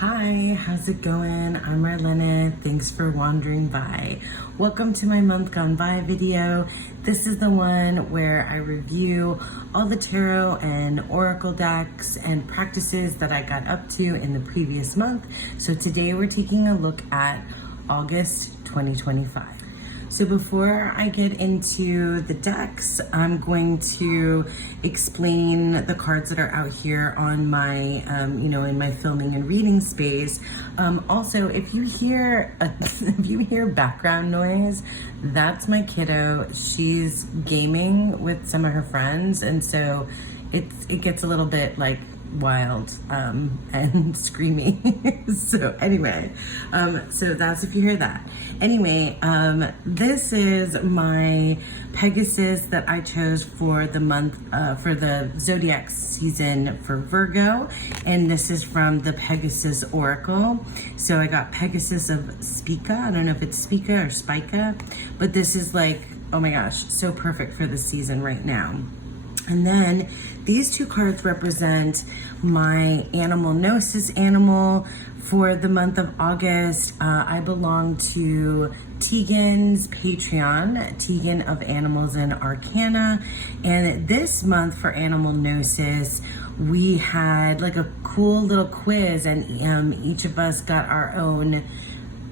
Hi, how's it going? I'm Marlena. Thanks for wandering by. Welcome to my month gone by video. This is the one where I review all the tarot and oracle decks and practices that I got up to in the previous month. So today we're taking a look at August 2025. So before I get into the decks, I'm going to explain the cards that are out here on my, in my filming and reading space. Also, if you hear background noise, that's my kiddo. She's gaming with some of her friends, and so it gets a little bit like wild and screamy. So anyway, so that's if you hear that. Anyway, this is my Pegasus that I chose for the month, for the Zodiac season for Virgo, and this is from the Pegasus Oracle. So I got Pegasus of Spica. I don't know if it's Spica or Spica, but this is like, oh my gosh, so perfect for the season right now. And then these two cards represent my animal gnosis animal for the month of August. I belong to Tegan's Patreon, Tegan of Animals and Arcana. And this month for animal gnosis, we had like a cool little quiz, and each of us got our own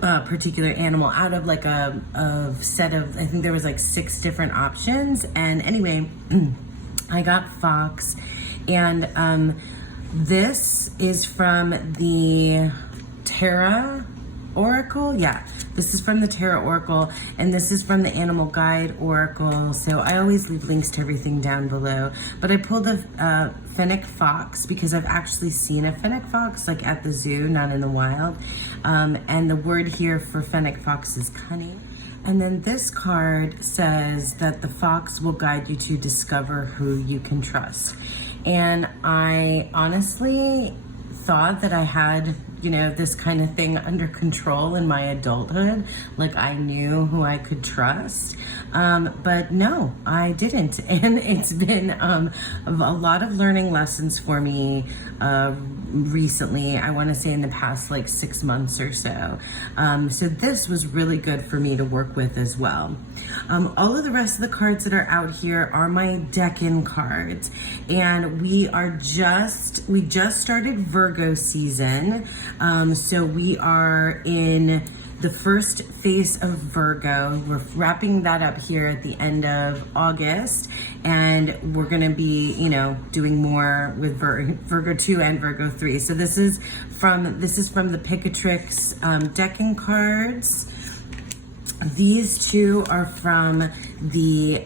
particular animal out of like a set of, I think there was like 6 different options. And anyway, I got fox, and this is from the Tarot Oracle. Yeah, this is from the Tarot Oracle, and this is from the Animal Guide Oracle. So I always leave links to everything down below. But I pulled a fennec fox because I've actually seen a fennec fox like at the zoo, not in the wild. And the word here for fennec fox is cunning. And then this card says that the fox will guide you to discover who you can trust. And I honestly thought that I had, this kind of thing under control in my adulthood. Like I knew who I could trust. But no, I didn't. And it's been a lot of learning lessons for me recently. I want to say in the past like 6 months or so. So this was really good for me to work with as well. All of the rest of the cards that are out here are my deck-in cards. And we just started Virgo season. So we are in the first phase of Virgo. We're wrapping that up here at the end of August, and we're gonna be, doing more with Virgo 2 and Virgo 3. So this is from the Picatrix decking cards. These two are from the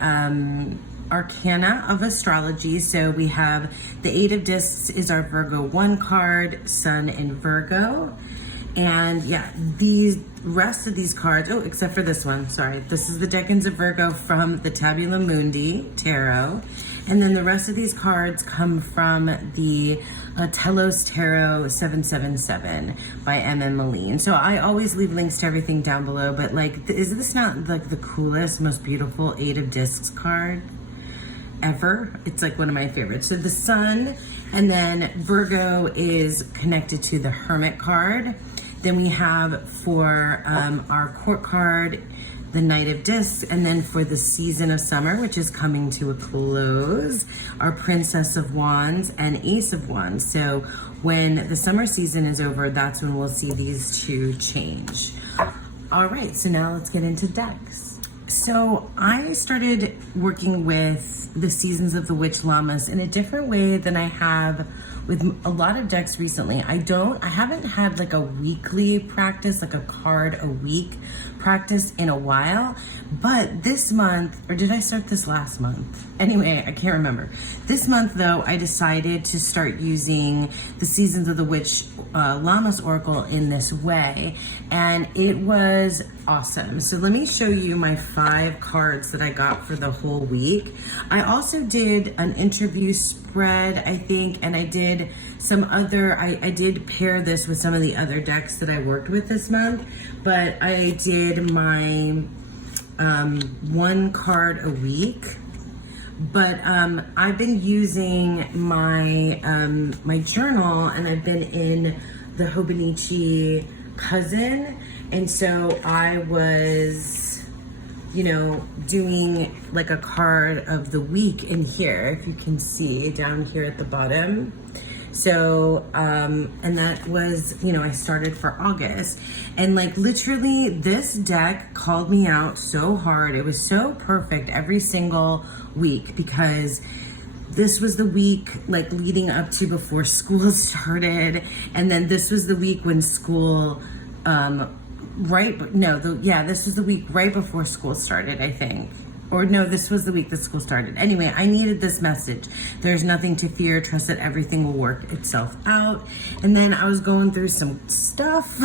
Arcana of Astrology. So we have the 8 of Discs is our Virgo 1 card, Sun in Virgo. And yeah, the rest of these cards, except for this one, sorry. This is the Decans of Virgo from the Tabula Mundi Tarot. And then the rest of these cards come from the Telos Tarot 777 by M.M. Moline. So I always leave links to everything down below, but like, is this not like the coolest, most beautiful 8 of Discs card ever? It's like one of my favorites. So the Sun, and then Virgo is connected to the Hermit card. Then we have for our Court card, the Knight of Discs, and then for the Season of Summer, which is coming to a close, our Princess of Wands and Ace of Wands. So when the summer season is over, that's when we'll see these two change. All right, so now let's get into decks. So I started working with the Seasons of the Witch Lammas in a different way than I have with a lot of decks recently. I haven't had like a weekly practice, like a card a week practice in a while, but this month, or did I start this last month? Anyway, I can't remember. This month though, I decided to start using the Seasons of the Witch Lammas Oracle in this way, and it was awesome. So let me show you my 5 cards that I got for the whole week. I also did an interview spread, I think, and I did some other, I did pair this with some of the other decks that I worked with this month, but I did my 1 card a week. But I've been using my my journal, and I've been in the Hobonichi cousin. And so I was, you know, doing like a card of the week in here, if you can see down here at the bottom. So, and that was, you know, I started for August, and like literally this deck called me out so hard. It was so perfect every single week, because this was the week like leading up to before school started. And then this was the week when school, this was the week right before school started, I think. Or no, this was the week that school started. Anyway, I needed this message. There's nothing to fear. Trust that everything will work itself out. And then I was going through some stuff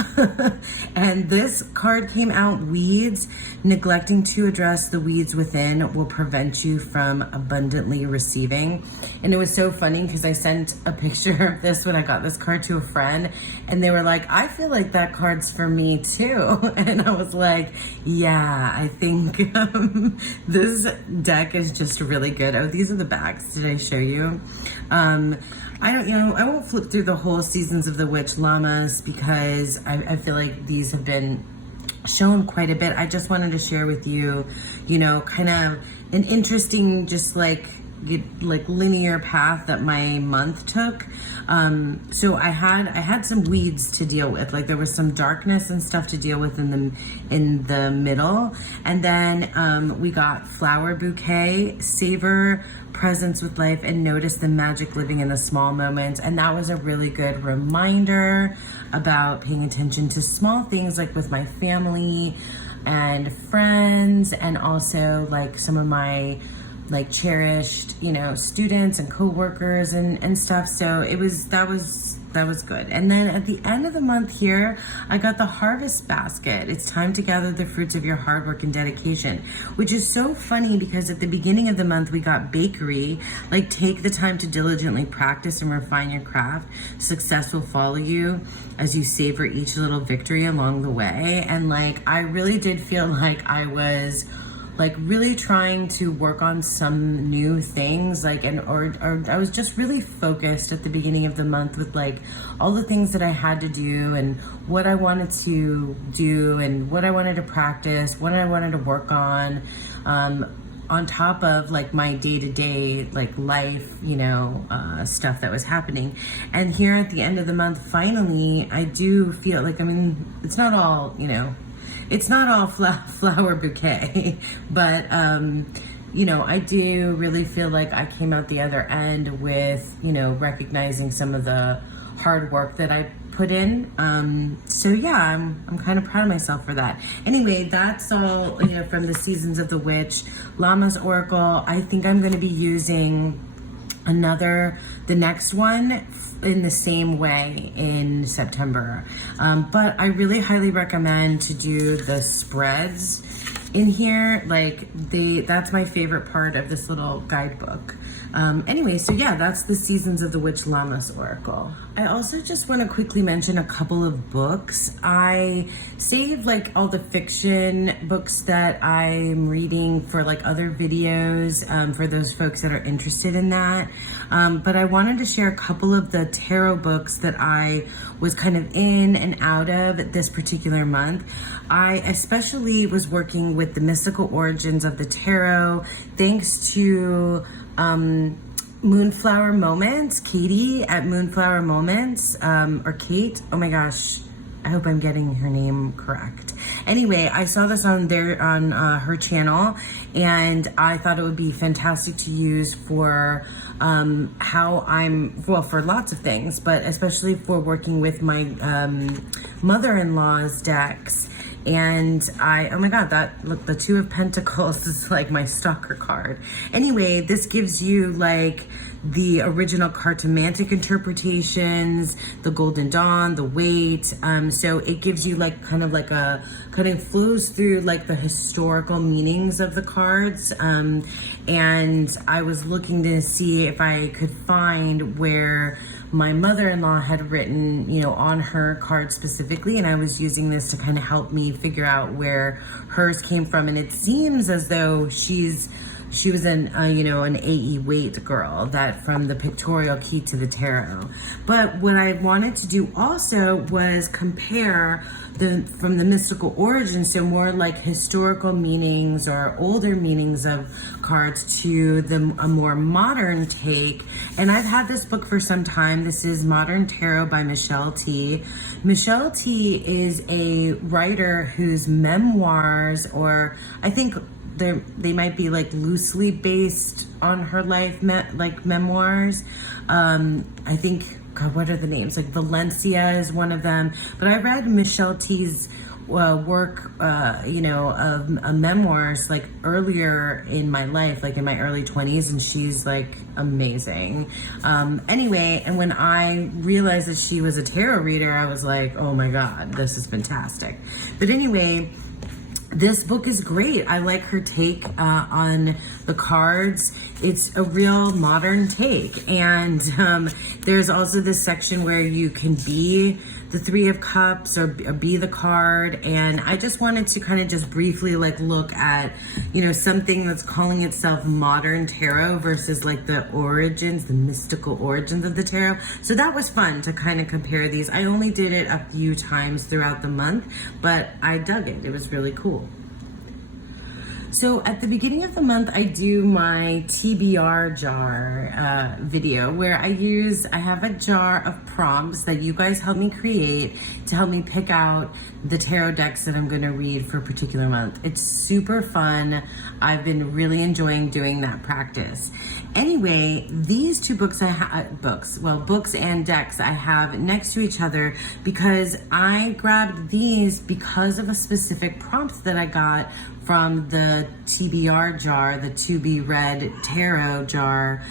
and this card came out, weeds. Neglecting to address the weeds within will prevent you from abundantly receiving. And it was so funny because I sent a picture of this when I got this card to a friend, and they were like, I feel like that card's for me too. And I was like, yeah, I think this deck is just really good. Oh, these are the backs. Did I show you? I won't flip through the whole Seasons of the Witch Lammas because I feel like these have been shown quite a bit. I just wanted to share with you, you know, kind of an interesting, just like linear path that my month took. So I had some weeds to deal with. Like there was some darkness and stuff to deal with in the middle. And then we got flower bouquet, savor presence with life, and notice the magic living in the small moments. And that was a really good reminder about paying attention to small things, like with my family and friends, and also like some of my like cherished, you know, students and co-workers and stuff. So that was good. And then at the end of the month here, I got the harvest basket. It's time to gather the fruits of your hard work and dedication, which is so funny because at the beginning of the month we got bakery, like take the time to diligently practice and refine your craft. Success will follow you as you savor each little victory along the way. And like I really did feel like I was like really trying to work on some new things, like, or I was just really focused at the beginning of the month with like all the things that I had to do and what I wanted to do and what I wanted to practice, what I wanted to work on top of like my day-to-day like life, you know, stuff that was happening. And here at the end of the month, finally, I do feel like, I mean, it's not all, you know, it's not all flower bouquet, but, you know, I do really feel like I came out the other end with, you know, recognizing some of the hard work that I put in. So yeah, I'm kind of proud of myself for that. Anyway, that's all, you know, from the Seasons of the Witch Lammas Oracle. I think I'm going to be using the next one in the same way in September. But I really highly recommend to do the spreads in here. Like that's my favorite part of this little guidebook. Anyway, so yeah, that's the Seasons of the Witch Lammas Oracle. I also just want to quickly mention a couple of books. I saved like all the fiction books that I'm reading for like other videos, for those folks that are interested in that. But I wanted to share a couple of the tarot books that I was kind of in and out of this particular month. I especially was working with the mystical origins of the tarot, thanks to Moonflower Moments, Katie at Moonflower Moments, or Kate, oh my gosh, I hope I'm getting her name correct. Anyway, I saw this on her channel, and I thought it would be fantastic to use for for lots of things, but especially for working with my mother-in-law's decks. And oh my God, look, the Two of Pentacles is like my stalker card. Anyway, this gives you like the original cartomantic interpretations, the Golden Dawn, the Weight. So it gives you like kind of flows through like the historical meanings of the cards. And I was looking to see if I could find where my mother-in-law had written, you know, on her card specifically, and I was using this to kind of help me figure out where hers came from. And it seems as though she's she was an AE Waite girl, that from the pictorial key to the tarot. But what I wanted to do also was compare from the mystical origins, so more like historical meanings or older meanings of cards, to a more modern take. And I've had this book for some time. This is Modern Tarot by Michelle T. Michelle T is a writer whose memoirs, or I think they might be like loosely based on her life, like memoirs. I think, God, what are the names? Like Valencia is one of them. But I read Michelle T's work, of memoirs like earlier in my life, like in my early 20s, and she's like amazing. Anyway, and when I realized that she was a tarot reader, I was like, oh my God, this is fantastic. But anyway, this book is great. I like her take on the cards. It's a real modern take. And there's also this section where you can be the Three of Cups or be the card. And I just wanted to kind of just briefly like look at, something that's calling itself modern tarot versus like the origins, the mystical origins of the tarot. So that was fun to kind of compare these. I only did it a few times throughout the month, but I dug it. It was really cool. So at the beginning of the month, I do my TBR jar video where I have a jar of prompts that you guys help me create to help me pick out the tarot decks that I'm going to read for a particular month. It's super fun. I've been really enjoying doing that practice. Anyway, these two books books and decks I have next to each other because I grabbed these because of a specific prompt that I got from the TBR jar, the to be read tarot jar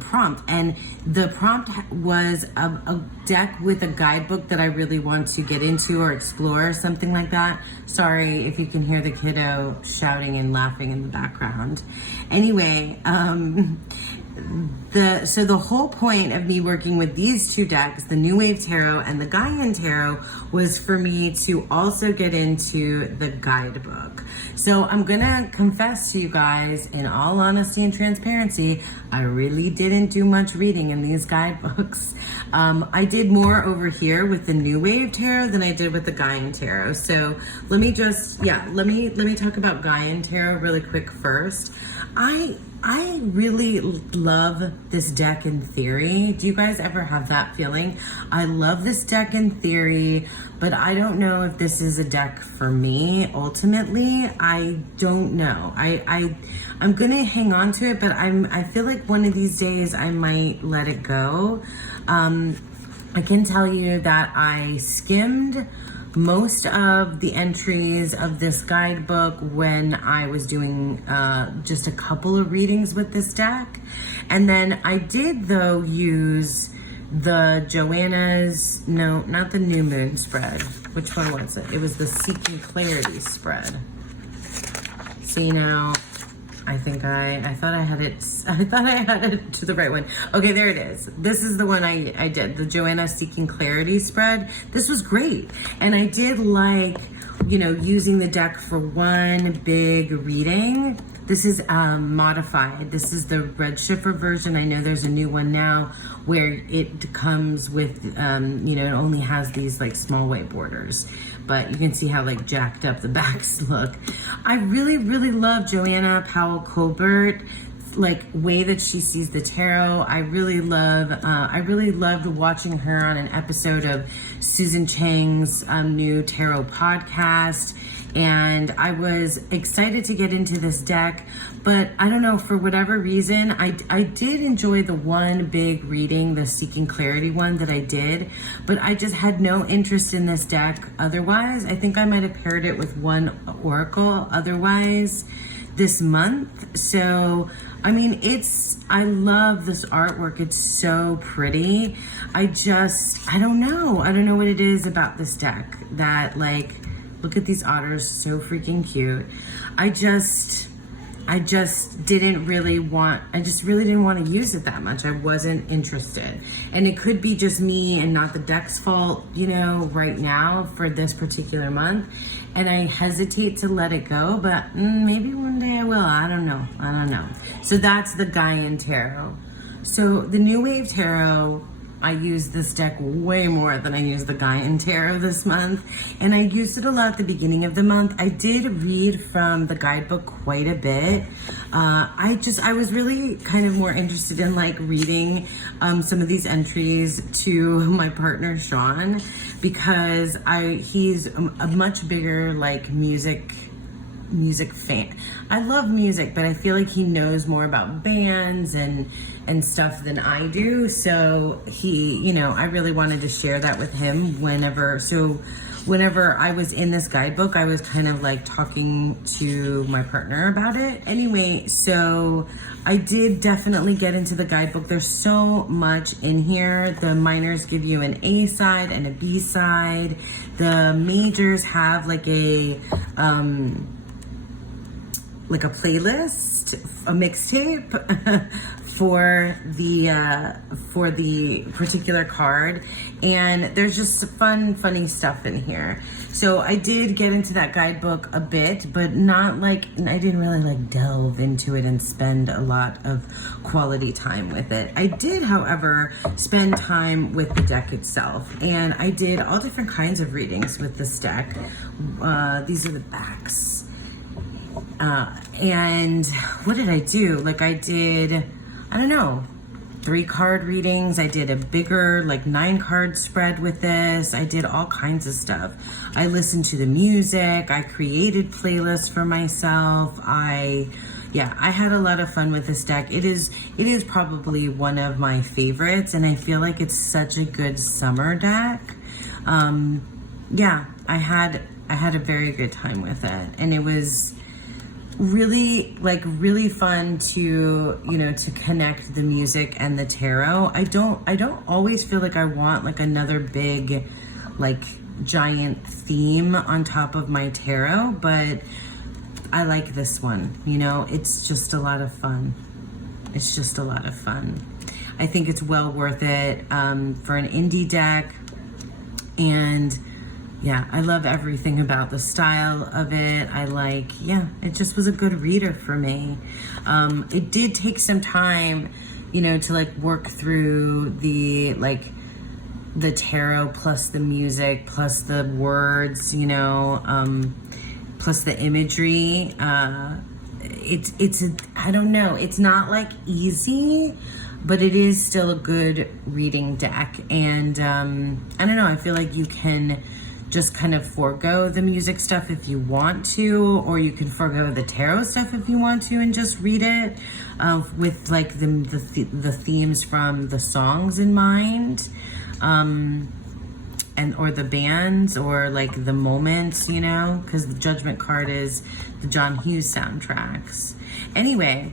prompt. And the prompt was a deck with a guidebook that I really want to get into or explore, something like that. Sorry if you can hear the kiddo shouting and laughing in the background. Anyway, so the whole point of me working with these two decks, the New Wave Tarot and the Gaian Tarot, was for me to also get into the guidebook. So I'm gonna confess to you guys, in all honesty and transparency, I really didn't do much reading in these guidebooks. I did more over here with the New Wave Tarot than I did with the Gaian Tarot. So let me talk about Gaian Tarot really quick first. I really love this deck in theory. Do you guys ever have that feeling? I love this deck in theory, but I don't know if this is a deck for me. Ultimately, I don't know. I'm gonna hang on to it, but I feel like one of these days I might let it go. I can tell you that I skimmed most of the entries of this guidebook when I was doing just a couple of readings with this deck. And then I did, though, use the Joanna's, no, not the New Moon spread. Which one was it? It was the Seeking Clarity spread. See, now, I think I thought I had it to the right one. Okay, there it is. This is the one I did, the Joanna Seeking Clarity spread. This was great. And I did like, using the deck for one big reading. This is modified. This is the Red Schiffer version. I know there's a new one now where it comes with, it only has these like small white borders. But you can see how like jacked up the backs look. I really, really love Joanna Powell Colbert, like way that she sees the tarot. I really loved watching her on an episode of Susan Chang's new tarot podcast. And I was excited to get into this deck, but I don't know, for whatever reason, I did enjoy the one big reading, the Seeking Clarity one that I did, but I just had no interest in this deck otherwise. I think I might have paired it with one Oracle otherwise this month. So, I mean, I love this artwork. It's so pretty. I don't know. I don't know what it is about this deck that, like, look at these otters, so freaking cute. I just really didn't want to use it that much. I wasn't interested. And it could be just me and not the deck's fault, you know, right now for this particular month. And I hesitate to let it go, but maybe one day I will. I don't know. So that's the Gaian Tarot. So the New Wave Tarot, I use this deck way more than I use the Gaian Tarot this month. And I used it a lot at the beginning of the month. I did read from the guidebook quite a bit. I was really kind of more interested in like reading some of these entries to my partner, Sean, because he's a much bigger like music fan. I love music, but I feel like he knows more about bands and stuff than I do. So he, you know, I really wanted to share that with him whenever I was in this guidebook, I was kind of like talking to my partner about it. Anyway, so I did definitely get into the guidebook. There's so much in here. The minors give you an A side and a B side. The majors have like a playlist, a mixtape for the particular card, and there's just funny stuff in here. So I did get into that guidebook a bit, but not like, I didn't really like delve into it and spend a lot of quality time with it. I did, however, spend time with the deck itself, and I did all different kinds of readings with this deck. These are the backs. And what did I do? Like I did, I don't know, 3 card readings. I did a bigger like 9 card spread with this. I did all kinds of stuff. I listened to the music. I created playlists for myself. I had a lot of fun with this deck. It is probably one of my favorites, and I feel like it's such a good summer deck. I had a very good time with it, and it was really fun to, you know, to connect the music and the tarot. I don't always feel like I want like another big like giant theme on top of my tarot, but I like this one. You know, it's just a lot of fun. I think it's well worth it for an indie deck. And yeah, I love everything about the style of it. It just was a good reader for me. It did take some time, you know, to like work through the tarot plus the music plus the words, you know, plus the imagery. I don't know, it's not like easy, but it is still a good reading deck. And I don't know, I feel like you can just kind of forego the music stuff if you want to, or you can forego the tarot stuff if you want to and just read it with like the themes from the songs in mind, or the bands, or like the moments, you know, because the Judgment card is the John Hughes soundtracks. Anyway,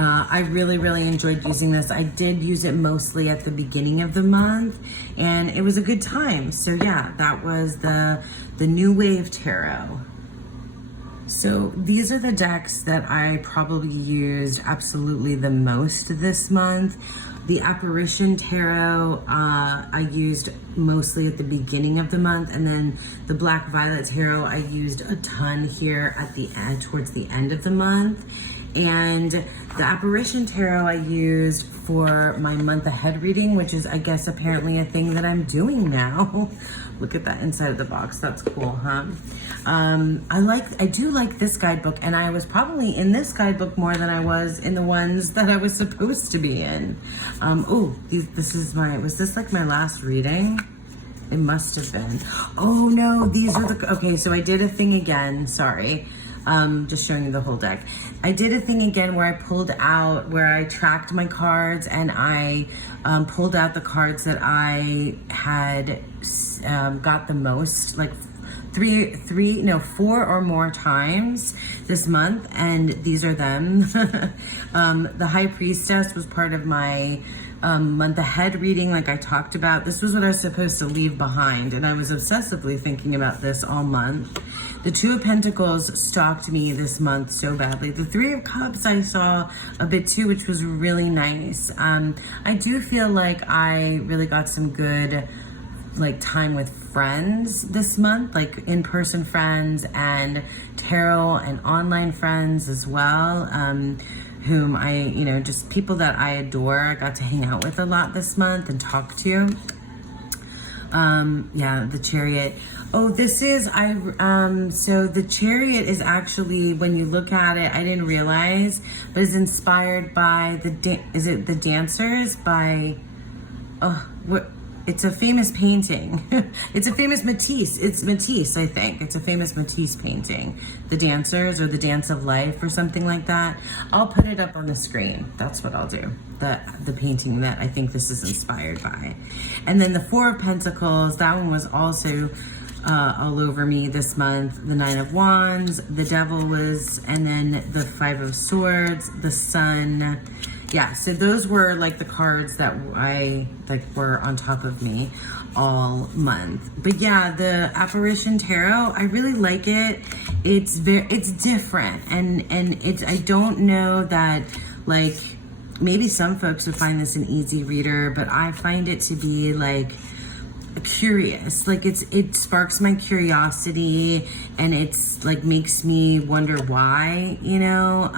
I really enjoyed using this. I did use it mostly at the beginning of the month, and it was a good time. So yeah, that was the New Wave Tarot. So these are the decks that I probably used absolutely the most this month. The Apparition Tarot, I used mostly at the beginning of the month, and then the Black Violet Tarot, I used a ton here at the end, towards the end of the month. And the Apparition Tarot I used for my month ahead reading, which is, I guess, apparently a thing that I'm doing now. Look at that inside of the box. That's cool, huh? I do like this guidebook, and I was probably in this guidebook more than I was in the ones that I was supposed to be in. Was this like my last reading? It must have been. Oh no, these are okay, so I did a thing again, sorry. Just showing you the whole deck. I did a thing again where I tracked my cards, and I pulled out the cards that I had got the most, like 4 or more times this month, and these are them. The High Priestess was part of my month ahead reading like I talked about. This was what I was supposed to leave behind, and I was obsessively thinking about this all month. The Two of Pentacles stalked me this month so badly. The Three of Cups I saw a bit too, which was really nice. I do feel like I really got some good like time with friends this month, like in-person friends and tarot and online friends as well, whom I, you know, just people that I adore. I got to hang out with a lot this month and talk to. Yeah, the Chariot. Oh, this is, so the Chariot is actually, when you look at it, I didn't realize, but it's inspired by is it The Dancers by, it's a famous painting. It's a famous Matisse. It's Matisse, I think. It's a famous Matisse painting. The Dancers, or The Dance of Life, or something like that. I'll put it up on the screen. That's what I'll do. The painting that I think this is inspired by. And then the Four of Pentacles, that one was also all over me this month. The Nine of Wands, the Devil was, and then the Five of Swords, the Sun. Yeah, so those were like the cards that were on top of me all month. But yeah, the Apparition Tarot, I really like it. It's different, and I don't know that, like, maybe some folks would find this an easy reader, but I find it to be like curious. Like it sparks my curiosity, and it's like makes me wonder why, you know,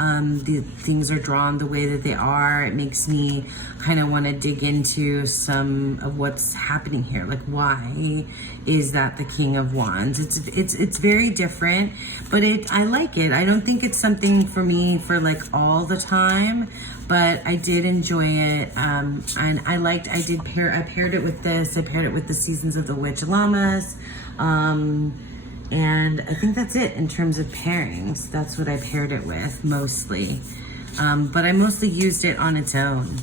the things are drawn the way that they are. It makes me kind of want to dig into some of what's happening here. Like, why is that the King of Wands? It's very different, but I like it. I don't think it's something for me for like all the time, but I did enjoy it, and I paired it with this. I paired it with the Seasons of the Witch Lammas, and I think that's it in terms of pairings. That's what I paired it with mostly, but I mostly used it on its own.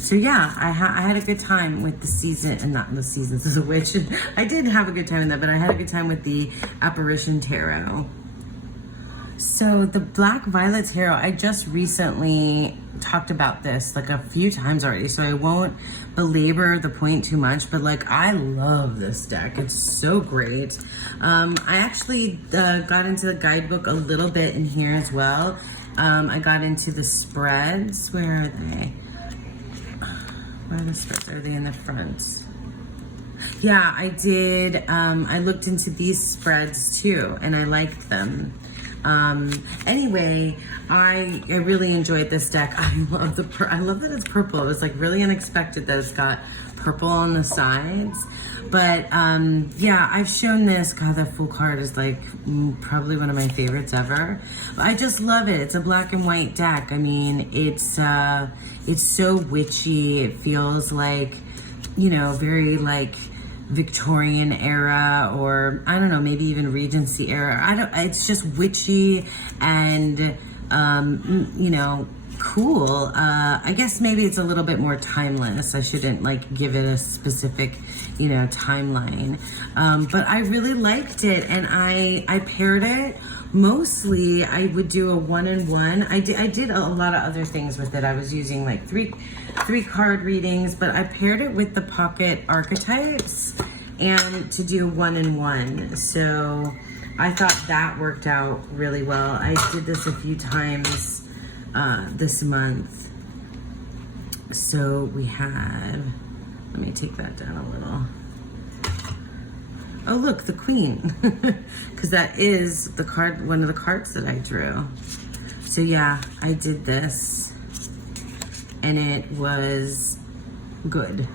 So yeah, I had a good time with the season, and not the Seasons of the Witch. I did have a good time in that, but I had a good time with the Apparition Tarot. So the Black Violet Tarot, I just recently talked about this like a few times already, so I won't belabor the point too much, but like I love this deck. It's so great. I actually got into the guidebook a little bit in here as well. I got into the spreads. Where are they? Where are the spreads? Are they in the front? Yeah, I did. I looked into these spreads too, and I liked them. Anyway, I really enjoyed this deck. I love that it's purple. It was like really unexpected that it's got purple on the sides. But yeah, I've shown this. God, that full card is like probably one of my favorites ever. I just love it. It's a black and white deck. I mean, it's so witchy. It feels like, you know, very like Victorian era, or I don't know, maybe even Regency era. It's just witchy and you know, cool. I guess maybe it's a little bit more timeless. I shouldn't like give it a specific, you know, timeline. But I really liked it, and I paired it. Mostly I would do a 1-in-1. I did a lot of other things with it. I was using like three card readings, but I paired it with the pocket archetypes and to do 1-in-1. So I thought that worked out really well. I did this a few times this month. So we had, let me take that down a little. Oh, look, the Queen, because that is the card, one of the cards that I drew. So yeah, I did this, and it was good.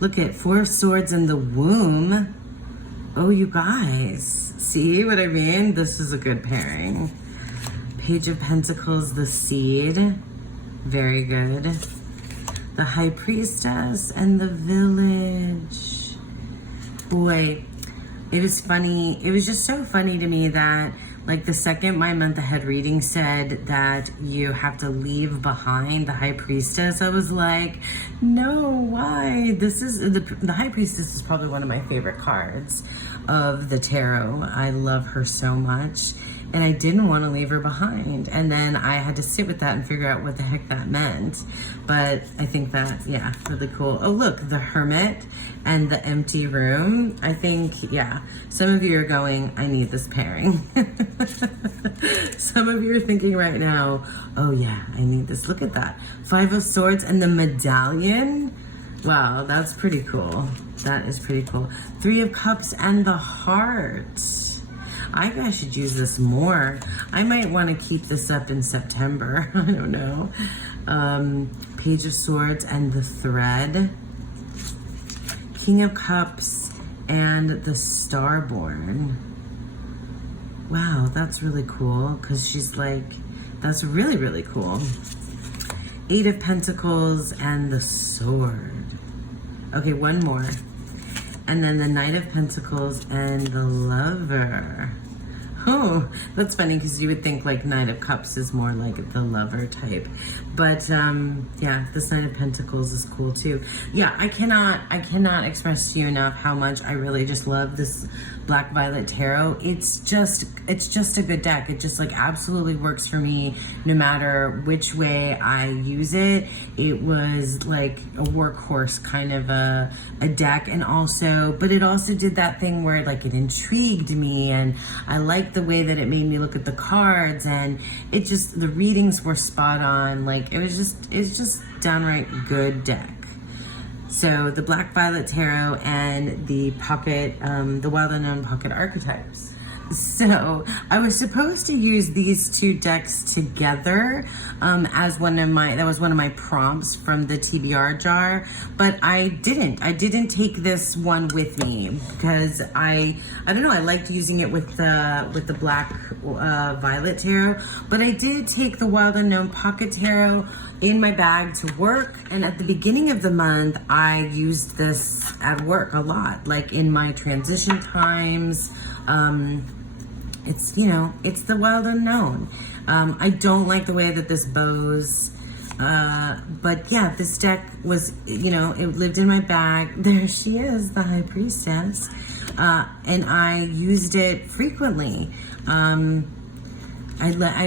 Look at 4 of Swords in the womb. Oh, you guys, see what I mean? This is a good pairing. Page of Pentacles, the Seed, very good. The High Priestess and the Village. Boy, it was funny. It was just so funny to me that like the second my month ahead reading said that you have to leave behind the High Priestess, I was like, no, why? This is the High Priestess is probably one of my favorite cards of the tarot. I love her so much. and I didn't want to leave her behind. And then I had to sit with that and figure out what the heck that meant. But I think that, yeah, really cool. Oh, look, the Hermit and the empty room. I think, yeah, some of you are going, I need this pairing. Some of you are thinking right now, oh yeah, I need this. Look at that. 5 of Swords and the medallion. Wow, that's pretty cool. That is pretty cool. 3 of Cups and the heart. I should use this more. I might want to keep this up in September. I don't know. Page of Swords and the thread. King of Cups and the Starborn. Wow, that's really cool because she's like, that's really, really cool. 8 of Pentacles and the Sword. Okay, one more. And then the Knight of Pentacles and the Lover. Oh, that's funny because you would think like Knight of Cups is more like the lover type. But yeah, this Knight of Pentacles is cool too. Yeah, I cannot express to you enough how much I really just love this Black Violet Tarot. It's just a good deck. It just like absolutely works for me no matter which way I use it. It was like a workhorse kind of a deck, and also, but it also did that thing where like it intrigued me, and I liked the way that it made me look at the cards, and it just, the readings were spot on. Like it's just downright good deck. So the Black Violet Tarot and the pocket, the Wild Unknown Pocket Archetypes. So I was supposed to use these two decks together as that was one of my prompts from the TBR jar, but I didn't take this one with me because I don't know, I liked using it with the Black Violet Tarot, but I did take the Wild Unknown Pocket Tarot in my bag to work, and at the beginning of the month I used this at work a lot, like in my transition times. It's, you know, it's the Wild Unknown. I don't like the way that this bows, but yeah, this deck was, you know, it lived in my bag. There she is, the High Priestess, and I used it frequently. I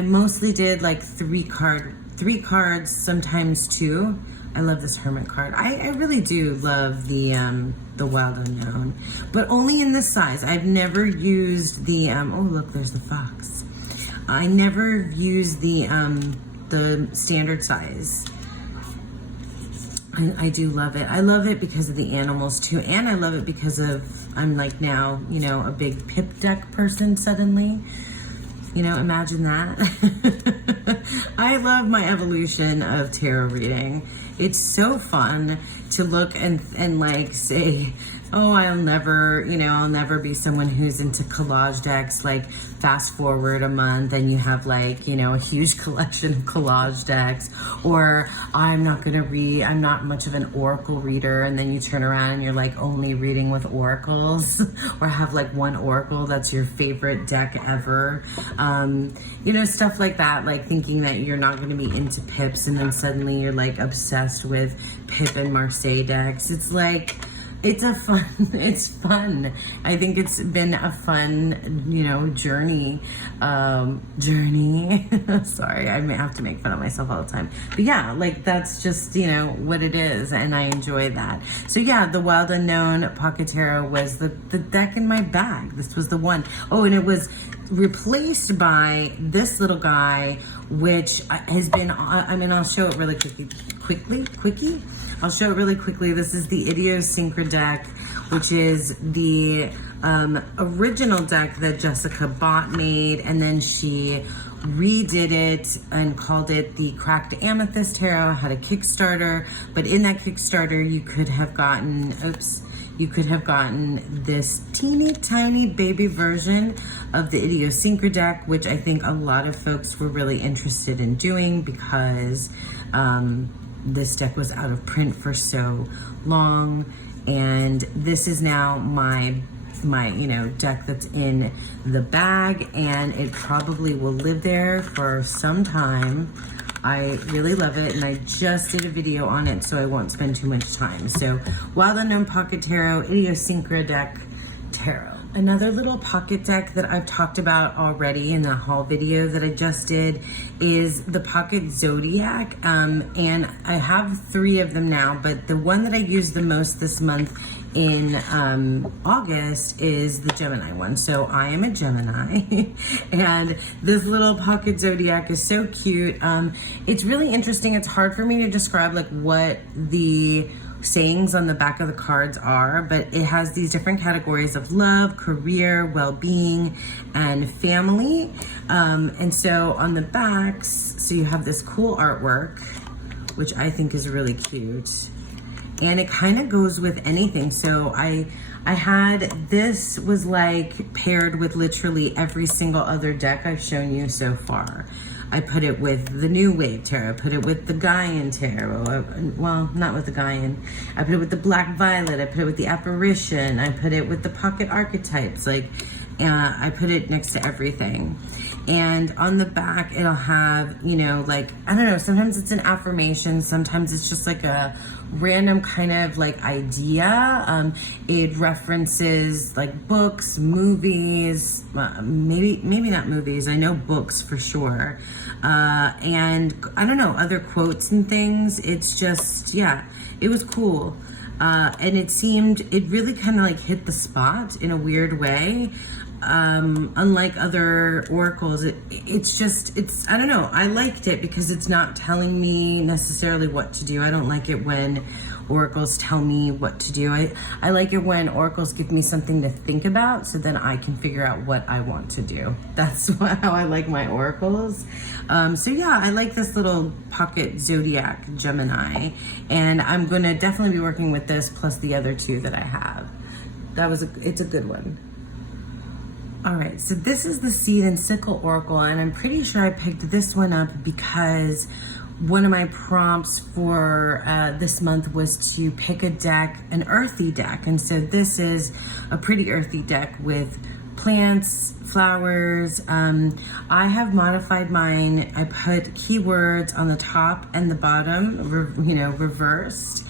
mostly did like three cards, sometimes 2. I love this Hermit card. I really do love the Wild Unknown, but only in this size. I've never used the, oh look, there's the fox. I never used the standard size. I do love it. I love it because of the animals too, and I love it because of, I'm like now, you know, a big pip deck person suddenly. You know, imagine that. I love my evolution of tarot reading. It's so fun to look and like say, oh, I'll never be someone who's into collage decks. Like fast forward a month and you have like, you know, a huge collection of collage decks, or I'm not much of an oracle reader, and then you turn around and you're like only reading with oracles, or have like one oracle that's your favorite deck ever. You know, stuff like that, like thinking that you're not going to be into pips, and then suddenly you're like obsessed with Pip and Marseille decks. It's like, it's fun. I think it's been a fun, you know, journey. Sorry, I may have to make fun of myself all the time. But yeah, like that's just, you know, what it is, and I enjoy that. So yeah, the Wild Unknown Pocket Tarot was the deck in my bag. This was the one. Oh, and it was replaced by this little guy, which has been, I mean, I'll show it really quickly. I'll show it really quickly. This is the Idiosyncra deck, which is the original deck that Jessica made, and then she redid it and called it the Cracked Amethyst Tarot. Had a Kickstarter, but in that Kickstarter you could have gotten, this teeny tiny baby version of the Idiosyncra deck, which I think a lot of folks were really interested in doing because this deck was out of print for so long, and this is now my you know, deck that's in the bag, and it probably will live there for some time. I really love it, and I just did a video on it, so I won't spend too much time. So Wild Unknown Pocket Tarot Idiosyncra deck Tarot. Another little pocket deck that I've talked about already in the haul video that I just did is the Pocket Zodiac, and I have 3 of them now, but the one that I use the most this month in August is the Gemini one. So I am a Gemini and this little Pocket Zodiac is so cute. It's really interesting. It's hard for me to describe like what the sayings on the back of the cards are, but it has these different categories of love, career, well-being, and family. And so on the backs, so you have this cool artwork, which I think is really cute. And it kind of goes with anything. So I had, this was like paired with literally every single other deck I've shown you so far. I put it with the New Wave Tarot, I put it with the Gaian Tarot, well, not with the Gaian. I put it with the Black Violet, I put it with the Apparition, I put it with the Pocket Archetypes, like, I put it next to everything. And on the back, it'll have, you know, like, I don't know, sometimes it's an affirmation, sometimes it's just like a random kind of like idea. It references like books, movies, maybe not movies, I know books for sure. And I don't know, other quotes and things. It's just, yeah, it was cool. And it really kind of like hit the spot in a weird way. Unlike other oracles, it's I don't know, I liked it because it's not telling me necessarily what to do. I don't like it when oracles tell me what to do. I like it when oracles give me something to think about so then I can figure out what I want to do. That's how I like my oracles. So yeah, I like this little Pocket Zodiac Gemini, and I'm gonna definitely be working with this plus the other 2 that I have. It's a good one. All right, so this is the Seed and Sickle Oracle, and I'm pretty sure I picked this one up because one of my prompts for this month was to pick a deck, an earthy deck. And so this is a pretty earthy deck with plants, flowers. I have modified mine. I put keywords on the top and the bottom, reversed.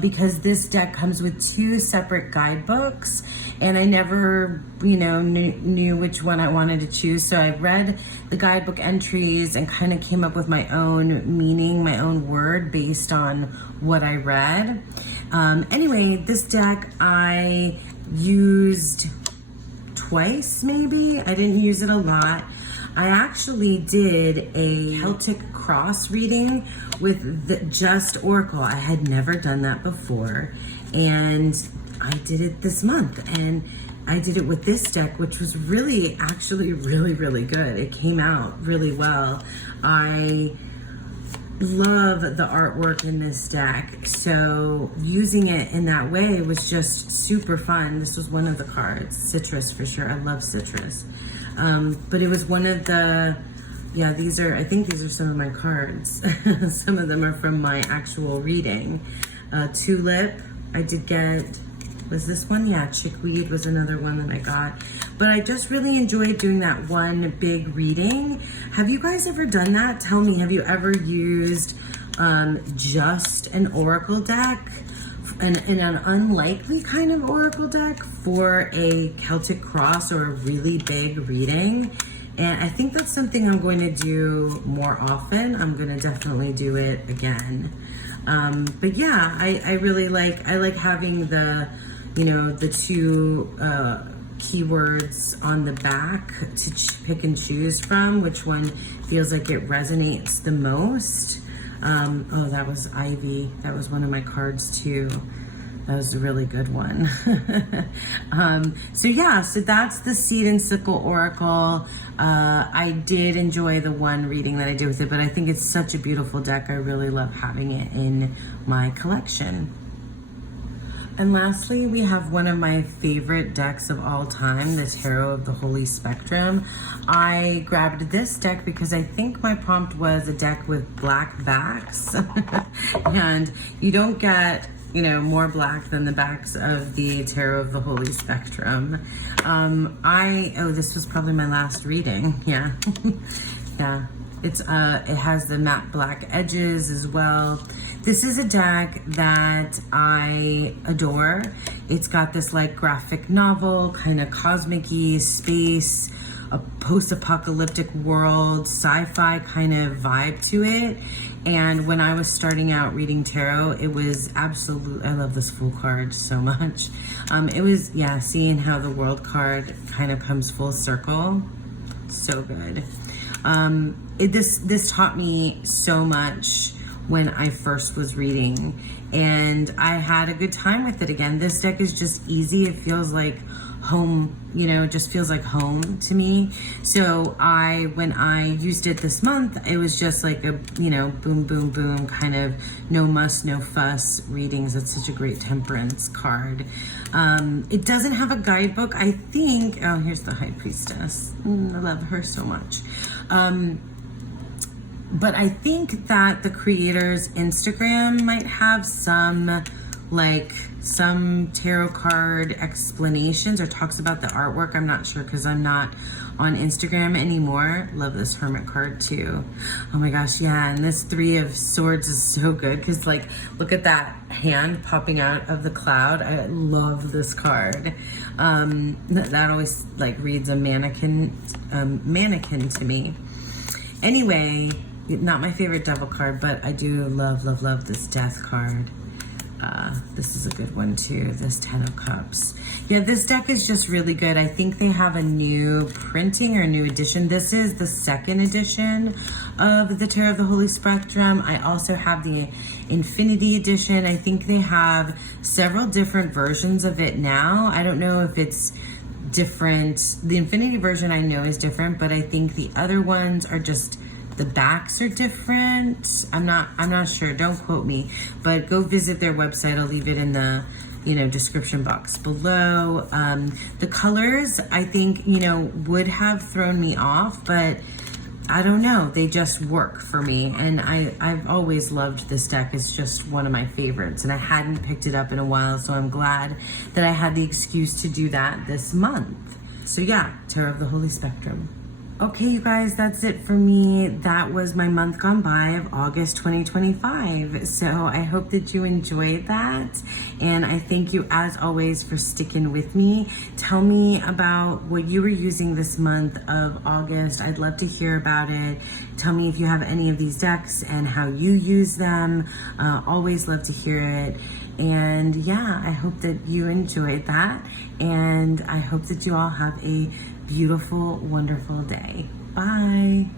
Because this deck comes with 2 separate guidebooks, and I never, knew which one I wanted to choose. So I read the guidebook entries and kind of came up with my own meaning, my own word based on what I read. Anyway, this deck I used twice, maybe. I didn't use it a lot. I actually did a Celtic cross reading with the just Oracle. I had never done that before, and I did it this month, and I did it with this deck, which was actually really good. It came out really well. I love the artwork in this deck, so using it in that way was just super fun. This was one of the cards, citrus for sure. I love citrus. But it was one of the, I think these are some of my cards. Some of them are from my actual reading. Tulip, I did get, was this one? Yeah, Chickweed was another one that I got. But I just really enjoyed doing that one big reading. Have you guys ever done that? Tell me, have you ever used just an oracle deck? In an unlikely kind of oracle deck for a Celtic cross or a really big reading. And I think that's something I'm going to do more often. I'm going to definitely do it again. But yeah, I really like having the, the 2 keywords on the back to pick and choose from, which one feels like it resonates the most. Oh, that was Ivy. That was one of my cards too. That was a really good one. So that's the Seed and Sickle Oracle. I did enjoy the one reading that I did with it, but I think it's such a beautiful deck. I really love having it in my collection. And lastly, we have one of my favorite decks of all time, the Tarot of the Holy Spectrum. I grabbed this deck because I think my prompt was a deck with black backs. And you don't get, more black than the backs of the Tarot of the Holy Spectrum. This was probably my last reading. Yeah. Yeah. It has the matte black edges as well. This is a deck that I adore. It's got this like graphic novel, kind of cosmic-y, space, a post-apocalyptic world, sci-fi kind of vibe to it. And when I was starting out reading tarot, it was absolute, I love this Fool card so much. It was, yeah, seeing how the World card kind of comes full circle. So good. This taught me so much when I first was reading, and I had a good time with it again. This deck is just easy. It feels like home, you know, it just feels like home to me. So when I used it this month, it was just like a, you know, boom, boom, boom, kind of no muss, no fuss readings. That's such a great temperance card. It doesn't have a guidebook, I think. Oh, here's the High Priestess. I love her so much. But I think that the creator's Instagram might have some tarot card explanations or talks about the artwork. I'm not sure because I'm not on Instagram anymore. Love this Hermit card too. Oh my gosh, yeah, and this Three of Swords is so good because like, look at that hand popping out of the cloud. I love this card. That always like reads a mannequin to me. Anyway, not my favorite Devil card, but I do love, love, love this Death card. This is a good one too, this 10 of Cups. Yeah, this deck is just really good. I think they have a new printing or a new edition. This is the second edition of the Tarot of the Holy Spectrum. I also have the Infinity edition. I think they have several different versions of it now. I don't know if it's different. The Infinity version I know is different, but I think the other ones are just, the backs are different. I'm not sure. Don't quote me, but go visit their website. I'll leave it in the, you know, description box below. The colors, I think, you know, would have thrown me off, but I don't know. They just work for me. And I've always loved this deck. It's just one of my favorites, and I hadn't picked it up in a while. So I'm glad that I had the excuse to do that this month. So yeah, Tarot of the Holy Spectrum. Okay, you guys, that's it for me. That was my month gone by of August 2025. So I hope that you enjoyed that. And I thank you, as always, for sticking with me. Tell me about what you were using this month of August. I'd love to hear about it. Tell me if you have any of these decks and how you use them. Always love to hear it. And yeah, I hope that you enjoyed that. And I hope that you all have a beautiful, wonderful day. Bye.